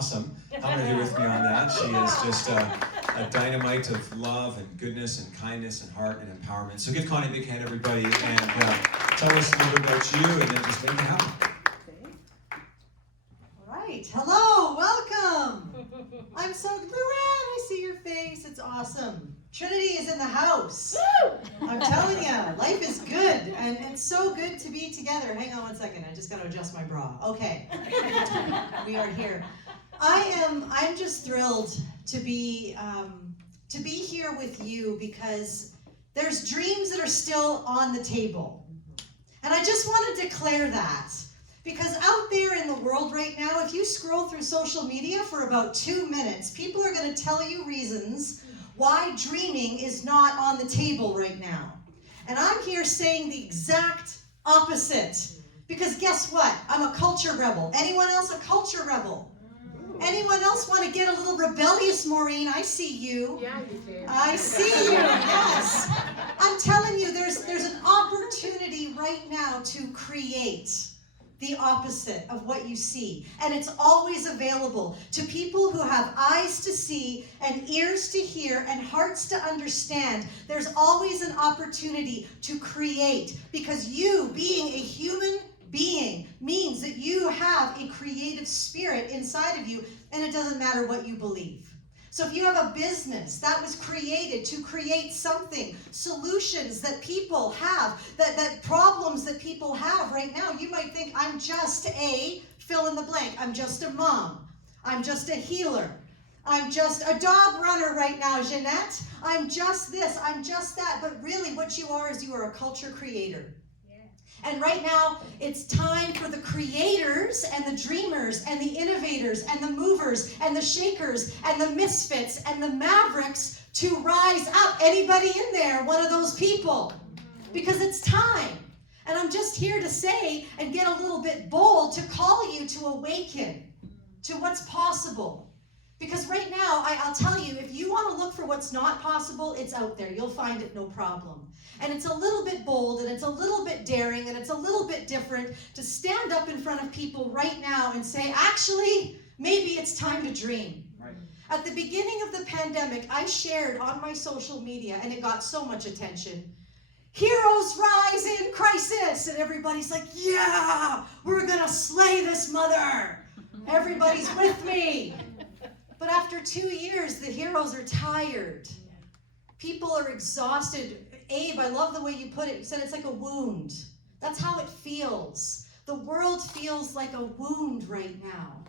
awesome. How many of you with me on that? She is just a dynamite of love and goodness and kindness and heart and empowerment. So give Connie a big hand, everybody, and tell us a little bit about you, and then just make it happen. All right. Hello. Welcome. I'm so glad I see your face. It's awesome. Trinity is in the house. I'm telling you, life is good, and it's so good to be together. Hang on one second. I just got to adjust my bra. Okay. We are here. I'm just thrilled to be here with you because there's dreams that are still on the table. And I just want to declare that. Because out there in the world right now, if you scroll through social media for about 2 minutes, people are going to tell you reasons why dreaming is not on the table right now. And I'm here saying the exact opposite. Because guess what? I'm a culture rebel. Anyone else a culture rebel? Anyone else want to get a little rebellious, Maureen? I see you. Yeah, you do. I see you, yes. I'm telling you, there's an opportunity right now to create the opposite of what you see. And it's always available to people who have eyes to see and ears to hear and hearts to understand. There's always an opportunity to create, because you being a human being means that you have a creative spirit inside of you, and it doesn't matter what you believe. So if you have a business that was created to create something, solutions that people have, that problems that people have right now, you might think, I'm just a fill in the blank. I'm just a mom. I'm just a healer. I'm just a dog runner right now, Jeanette. I'm just this, I'm just that. But really what you are is you are a culture creator. And right now, it's time for the creators and the dreamers and the innovators and the movers and the shakers and the misfits and the mavericks to rise up. Anybody in there, one of those people? Because it's time. And I'm just here to say and get a little bit bold to call you to awaken to what's possible. Because right now, I'll tell you, if you want to look for what's not possible, it's out there. You'll find it no problem. And it's a little bit bold, and it's a little bit daring, and it's a little bit different to stand up in front of people right now and say, actually, maybe it's time to dream. Right. At the beginning of the pandemic, I shared on my social media, and it got so much attention, heroes rise in crisis. And everybody's like, yeah, we're going to slay this mother. Everybody's with me. But after 2 years, the heroes are tired. People are exhausted. Abe, I love the way you put it. You said it's like a wound. That's how it feels. The world feels like a wound right now.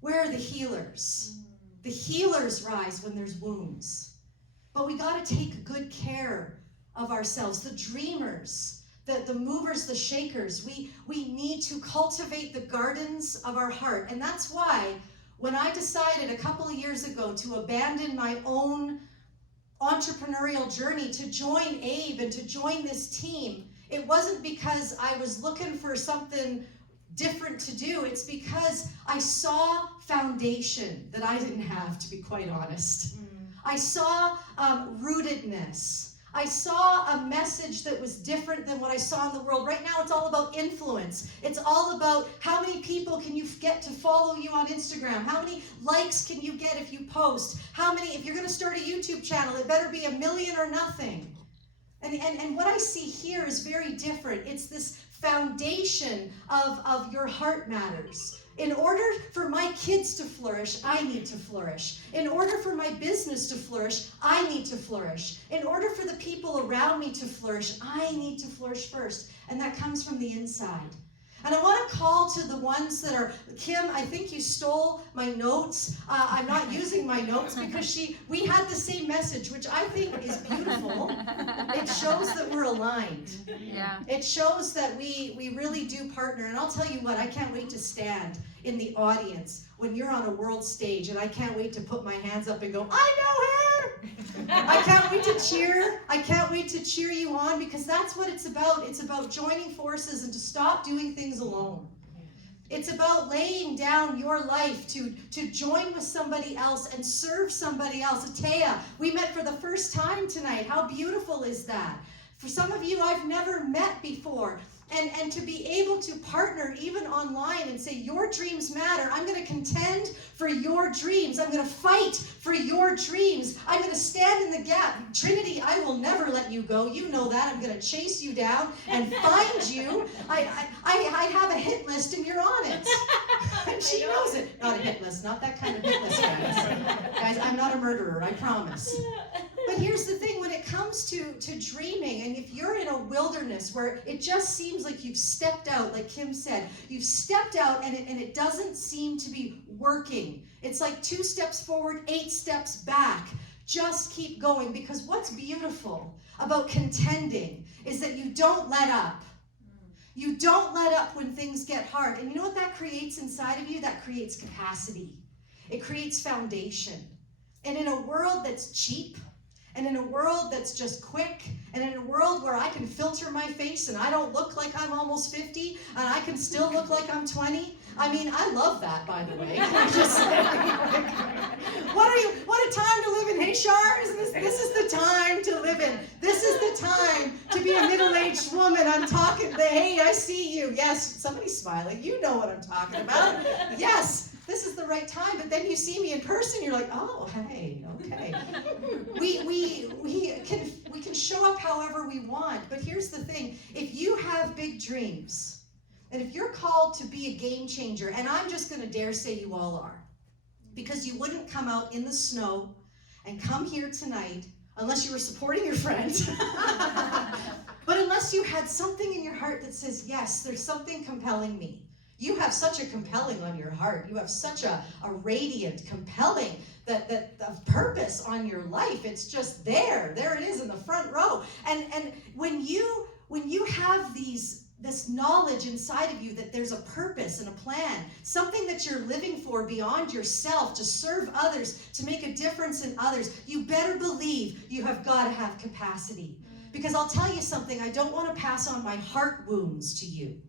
Where are the healers? The healers rise when there's wounds. But we got to take good care of ourselves. The dreamers, the movers, the shakers. We need to cultivate the gardens of our heart. And that's why when I decided a couple of years ago to abandon my own entrepreneurial journey to join Abe and to join this team, it wasn't because I was looking for something different to do. It's because I saw foundation that I didn't have, to be quite honest. I saw rootedness. I saw a message that was different than what I saw in the world. Right now, it's all about influence. It's all about how many people can you get to follow you on Instagram? How many likes can you get if you post? How many, if you're going to start a YouTube channel, it better be 1 million or nothing. And what I see here is very different. It's this foundation of your heart matters. In order for my kids to flourish, I need to flourish. In order for my business to flourish, I need to flourish. In order for the people around me to flourish, I need to flourish first. And that comes from the inside. And I want to call to the ones that are, Kim, I think you stole my notes. I'm not using my notes because we had the same message, which I think is beautiful. It shows that we're aligned. Yeah. It shows that we really do partner. And I'll tell you what, I can't wait to stand in the audience when you're on a world stage, and I can't wait to put my hands up and go, I know her! I can't wait to cheer. I can't wait to cheer you on, because that's what it's about. It's about joining forces and to stop doing things alone. It's about laying down your life to join with somebody else and serve somebody else. Atea, we met for the first time tonight. How beautiful is that? For some of you, I've never met before. And to be able to partner even online and say, your dreams matter. I'm going to contend for your dreams. I'm going to fight for your dreams. I'm going to stand in the gap. Trinity, I will never let you go. You know that. I'm going to chase you down and find you. I have a hit list and you're on it. And she knows it. Not a hit list. Not that kind of hit list, guys. Guys, I'm not a murderer. I promise. But here's the thing, when it comes to dreaming, and if you're in a wilderness where it just seems like you've stepped out, like Kim said, you've stepped out and it doesn't seem to be working. It's like 2 steps forward, 8 steps back. Just keep going, because what's beautiful about contending is that you don't let up. You don't let up when things get hard. And you know what that creates inside of you? That creates capacity. It creates foundation. And in a world that's cheap, and in a world that's just quick, and in a world where I can filter my face and I don't look like I'm almost 50, and I can still look like I'm 20. I mean, I love that, by the way. Can I just say, what a time to live in, hey Shar? This is the time to live in. This is the time to be a middle-aged woman. I'm talking, hey, I see you. Yes, somebody's smiling. You know what I'm talking about. Yes. This is the right time, but then you see me in person, you're like, oh, hey, okay. We can show up however we want, but here's the thing. If you have big dreams, and if you're called to be a game changer, and I'm just going to dare say you all are, because you wouldn't come out in the snow and come here tonight unless you were supporting your friends. But unless you had something in your heart that says, yes, there's something compelling me. You have such a compelling on your heart. You have such a radiant, compelling that purpose on your life. It's just there. There it is in the front row. And when you have this knowledge inside of you that there's a purpose and a plan, something that you're living for beyond yourself, to serve others, to make a difference in others, you better believe you have got to have capacity. Because I'll tell you something, I don't want to pass on my heart wounds to you.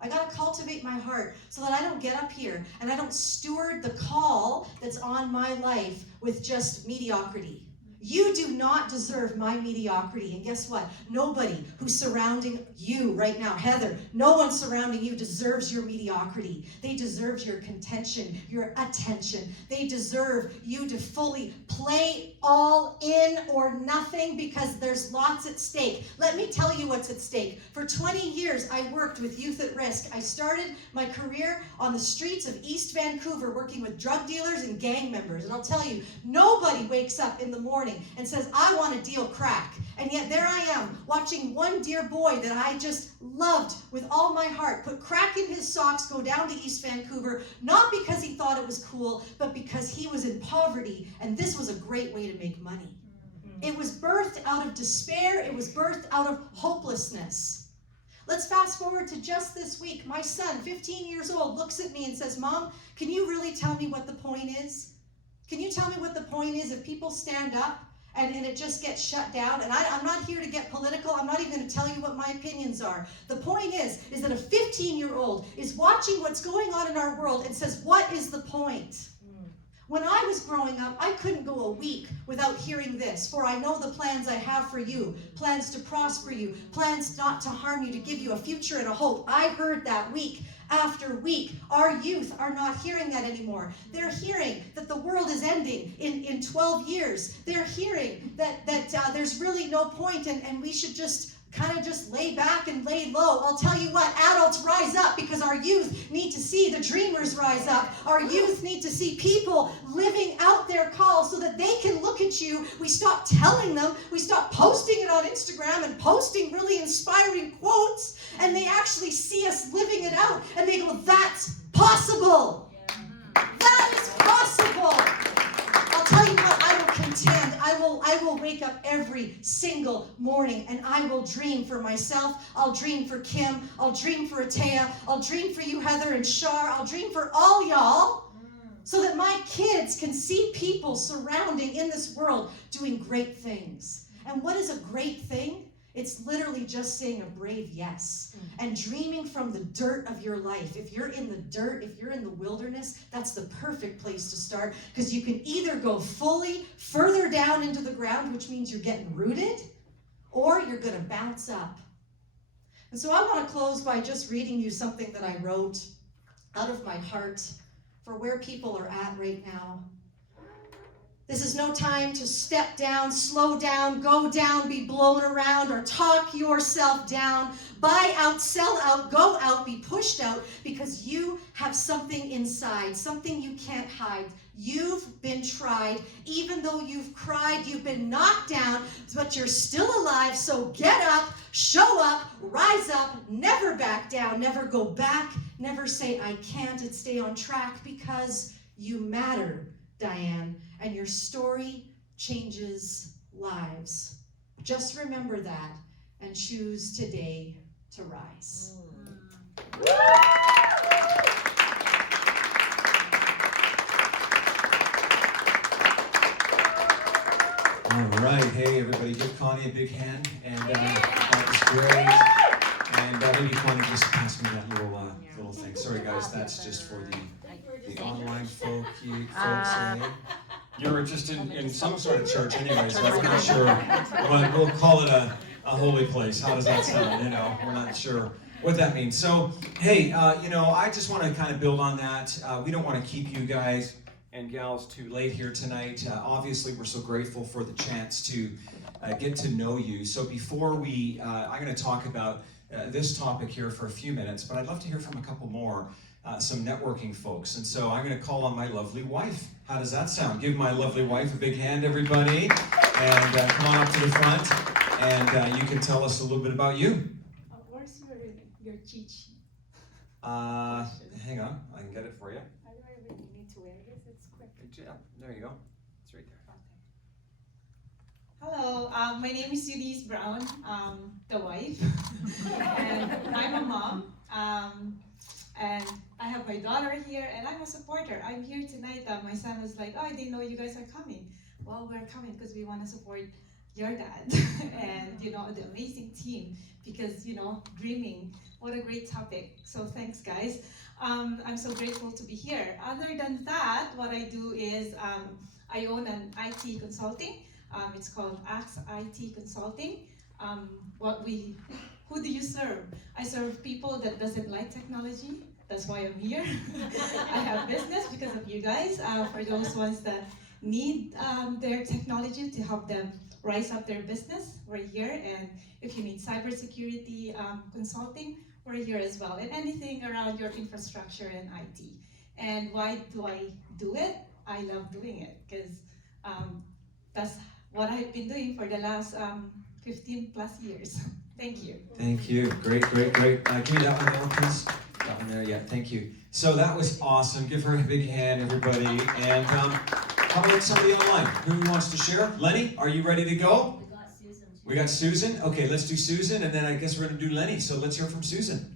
I got to cultivate my heart so that I don't get up here and I don't steward the call that's on my life with just mediocrity. You do not deserve my mediocrity. And guess what? Nobody who's surrounding you right now, Heather, no one surrounding you deserves your mediocrity. They deserve your contention, your attention. They deserve you to fully play all in or nothing, because there's lots at stake. Let me tell you what's at stake. For 20 years, I worked with youth at risk. I started my career on the streets of East Vancouver working with drug dealers and gang members. And I'll tell you, nobody wakes up in the morning and says, I want to deal crack. And yet there I am, watching one dear boy that I just loved with all my heart put crack in his socks, go down to East Vancouver, not because he thought it was cool, but because he was in poverty, and this was a great way to make money. It was birthed out of despair. It was birthed out of hopelessness. Let's fast forward to just this week. My son, 15 years old, looks at me and says, Mom, can you really tell me what the point is? Can you tell me what the point is if people stand up and it just gets shut down? And I'm not here to get political. I'm not even going to tell you what my opinions are. The point is that a 15-year-old is watching what's going on in our world and says, what is the point? When I was growing up, I couldn't go a week without hearing this. For I know the plans I have for you, plans to prosper you, plans not to harm you, to give you a future and a hope. I heard that week after week. Our youth are not hearing that anymore. They're hearing that the world is ending in 12 years. They're hearing that there's really no point, and we should just kind of just lay back and lay low. I'll tell you what, adults rise up, because our youth need to see the dreamers rise up. Our youth need to see people living out their call so that they can look at you. We stop telling them, we stop posting it on Instagram and posting really inspiring quotes, and they actually see us living it out, and they go, that's possible. That is possible. I'll tell you what, I will contend. I will wake up every single morning and I will dream for myself. I'll dream for Kim. I'll dream for Atea. I'll dream for you, Heather and Shar. I'll dream for all y'all, so that my kids can see people surrounding in this world doing great things. And what is a great thing? It's literally just saying a brave yes and dreaming from the dirt of your life. If you're in the dirt, if you're in the wilderness, that's the perfect place to start, because you can either go fully further down into the ground, which means you're getting rooted, or you're going to bounce up. And so I want to close by just reading you something that I wrote out of my heart for where people are at right now. This is no time to step down, slow down, go down, be blown around, or talk yourself down. Buy out, sell out, go out, be pushed out, because you have something inside, something you can't hide. You've been tried. Even though you've cried, you've been knocked down, but you're still alive. So get up, show up, rise up, never back down, never go back, never say I can't, and stay on track, because you matter, Diane. And your story changes lives. Just remember that and choose today to rise. All right, hey everybody, give Connie a big hand, and that was great. And maybe Connie just pass me that little thing. Sorry guys, that's just for the online folks. You're just in some sort of church anyway, so I'm not sure, but we'll call it a holy place. How does that sound? You know, we're not sure what that means. So, hey, I just want to kind of build on that. We don't want to keep you guys and gals too late here tonight. Obviously, we're so grateful for the chance to get to know you. So before I'm going to talk about this topic here for a few minutes, but I'd love to hear from a couple more. Some networking folks. And so I'm going to call on my lovely wife. How does that sound? Give my lovely wife a big hand, everybody. And come on up to the front. And you can tell us a little bit about you. Where's your cheat sheet? Hang on. I can get it for you. I don't really need to wear this. It's quick. Yeah, there you go. It's right there. Hello, my name is Eunice Brown, the wife. And I'm a mom. And I have my daughter here, and I'm a supporter. I'm here tonight. My son was like, oh, I didn't know you guys are coming. Well, we're coming because we want to support your dad and, the amazing team, because, dreaming, what a great topic. So thanks, guys. I'm so grateful to be here. Other than that, what I do is I own an IT consulting. It's called Axe IT Consulting. Who do you serve? I serve people that doesn't like technology. That's why I'm here. I have business because of you guys. For those ones that need their technology to help them rise up their business, we're here. And if you need cybersecurity consulting, we're here as well. And anything around your infrastructure and IT. And why do I do it? I love doing it because that's what I've been doing for the last 15 plus years. Thank you. Thank you. Great, great, great. Give me that one there, please. That one there, yeah, thank you. So that was awesome. Give her a big hand, everybody. And how about somebody online? Who wants to share? Lenny, are you ready to go? We got Susan. We got Susan? Okay, let's do Susan, and then I guess we're going to do Lenny. So let's hear from Susan.